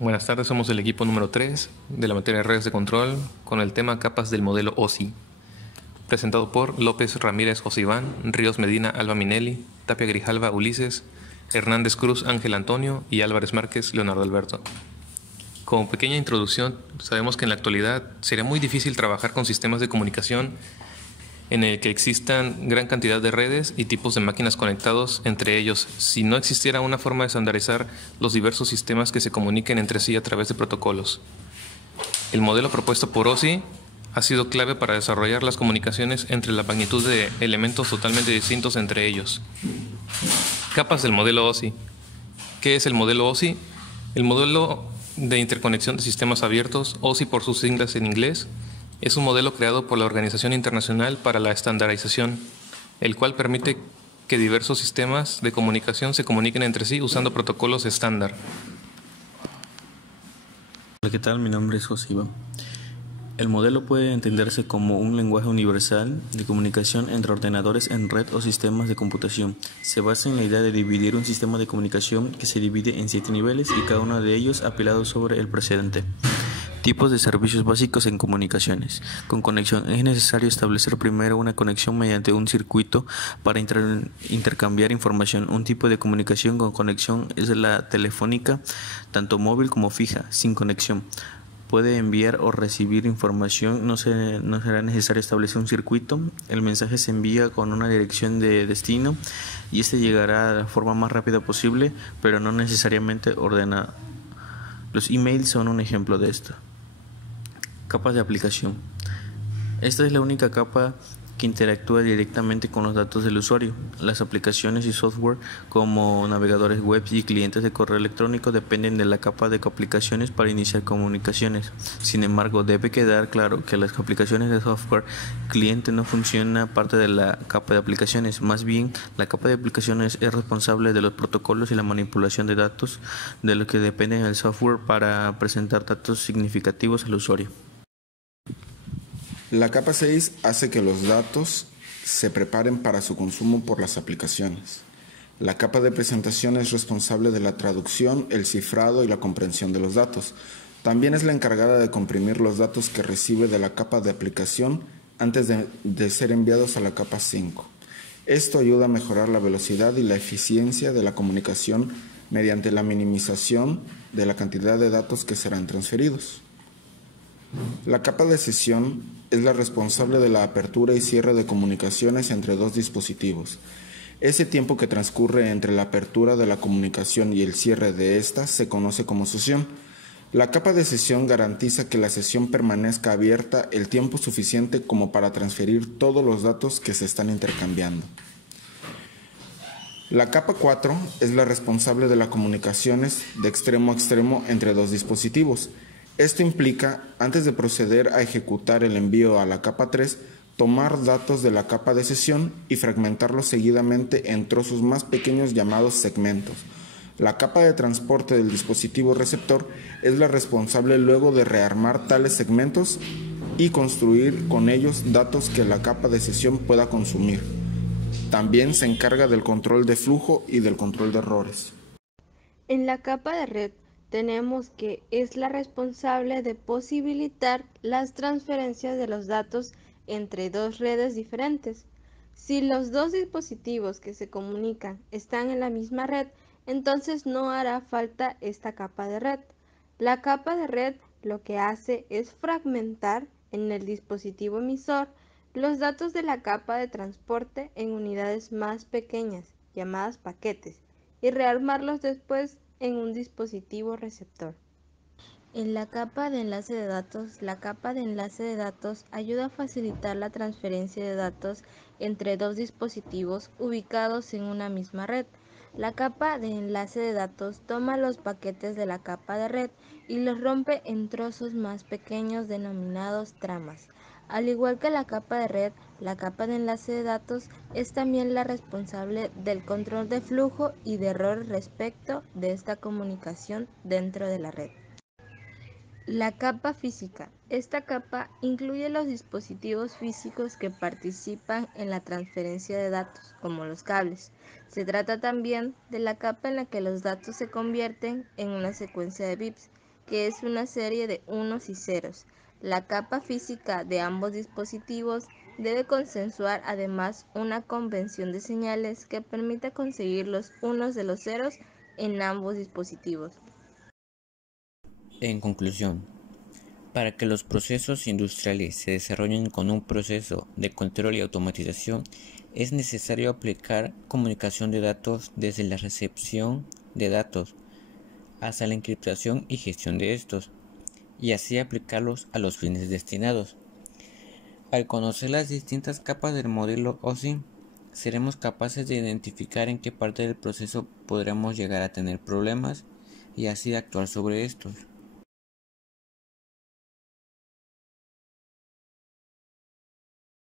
Buenas tardes, somos el equipo número 3 de la materia de redes de control con el tema capas del modelo OSI, presentado por López Ramírez Osiván, Ríos Medina Alba Minelli, Tapia Grijalva Ulises, Hernández Cruz Ángel Antonio y Álvarez Márquez Leonardo Alberto. Como pequeña introducción, sabemos que en la actualidad sería muy difícil trabajar con sistemas de comunicación en el que existan gran cantidad de redes y tipos de máquinas conectados entre ellos, si no existiera una forma de estandarizar los diversos sistemas que se comuniquen entre sí a través de protocolos. El modelo propuesto por OSI ha sido clave para desarrollar las comunicaciones entre la magnitud de elementos totalmente distintos entre ellos. Capas del modelo OSI. ¿Qué es el modelo OSI? El modelo de interconexión de sistemas abiertos, OSI por sus siglas en inglés, es un modelo creado por la Organización Internacional para la Estandarización, el cual permite que diversos sistemas de comunicación se comuniquen entre sí usando protocolos estándar. Hola, ¿qué tal? Mi nombre es José. El modelo puede entenderse como un lenguaje universal de comunicación entre ordenadores en red o sistemas de computación. Se basa en la idea de dividir un sistema de comunicación que se divide en 7 niveles y cada uno de ellos apilado sobre el precedente. Tipos de servicios básicos en comunicaciones. Con conexión es necesario establecer primero una conexión mediante un circuito para intercambiar información. Un tipo de comunicación con conexión es la telefónica, tanto móvil como fija, sin conexión. Puede enviar o recibir información, no será necesario establecer un circuito. El mensaje se envía con una dirección de destino y este llegará de la forma más rápida posible, pero no necesariamente ordenada. Los emails son un ejemplo de esto. Capas de aplicación. Esta es la única capa que interactúa directamente con los datos del usuario. Las aplicaciones y software como navegadores web y clientes de correo electrónico dependen de la capa de aplicaciones para iniciar comunicaciones. Sin embargo, debe quedar claro que las aplicaciones de software cliente no funciona parte de la capa de aplicaciones. Más bien, la capa de aplicaciones es responsable de los protocolos y la manipulación de datos de los que depende el software para presentar datos significativos al usuario. La capa 6 hace que los datos se preparen para su consumo por las aplicaciones. La capa de presentación es responsable de la traducción, el cifrado y la comprensión de los datos. También es la encargada de comprimir los datos que recibe de la capa de aplicación antes de ser enviados a la capa 5. Esto ayuda a mejorar la velocidad y la eficiencia de la comunicación mediante la minimización de la cantidad de datos que serán transferidos. La capa de sesión es la responsable de la apertura y cierre de comunicaciones entre dos dispositivos. Ese tiempo que transcurre entre la apertura de la comunicación y el cierre de ésta se conoce como sesión. La capa de sesión garantiza que la sesión permanezca abierta el tiempo suficiente como para transferir todos los datos que se están intercambiando. La capa 4 es la responsable de las comunicaciones de extremo a extremo entre dos dispositivos. Esto implica, antes de proceder a ejecutar el envío a la capa 3, tomar datos de la capa de sesión y fragmentarlos seguidamente en trozos más pequeños llamados segmentos. La capa de transporte del dispositivo receptor es la responsable luego de rearmar tales segmentos y construir con ellos datos que la capa de sesión pueda consumir. También se encarga del control de flujo y del control de errores. En la capa de red tenemos que es la responsable de posibilitar las transferencias de los datos entre dos redes diferentes. Si los dos dispositivos que se comunican están en la misma red, entonces no hará falta esta capa de red. La capa de red lo que hace es fragmentar en el dispositivo emisor los datos de la capa de transporte en unidades más pequeñas, llamadas paquetes, y rearmarlos después en un dispositivo receptor. En la capa de enlace de datos, la capa de enlace de datos ayuda a facilitar la transferencia de datos entre dos dispositivos ubicados en una misma red. La capa de enlace de datos toma los paquetes de la capa de red y los rompe en trozos más pequeños denominados tramas. Al igual que la capa de red, la capa de enlace de datos es también la responsable del control de flujo y de error respecto de esta comunicación dentro de la red. La capa física. Esta capa incluye los dispositivos físicos que participan en la transferencia de datos, como los cables. Se trata también de la capa en la que los datos se convierten en una secuencia de bits que es una serie de unos y ceros. La capa física de ambos dispositivos debe consensuar además una convención de señales que permita conseguir los unos de los ceros en ambos dispositivos. En conclusión, para que los procesos industriales se desarrollen con un proceso de control y automatización, es necesario aplicar comunicación de datos desde la recepción de datos hasta la encriptación y gestión de estos, y así aplicarlos a los fines destinados. Al conocer las distintas capas del modelo OSI, seremos capaces de identificar en qué parte del proceso podremos llegar a tener problemas y así actuar sobre estos.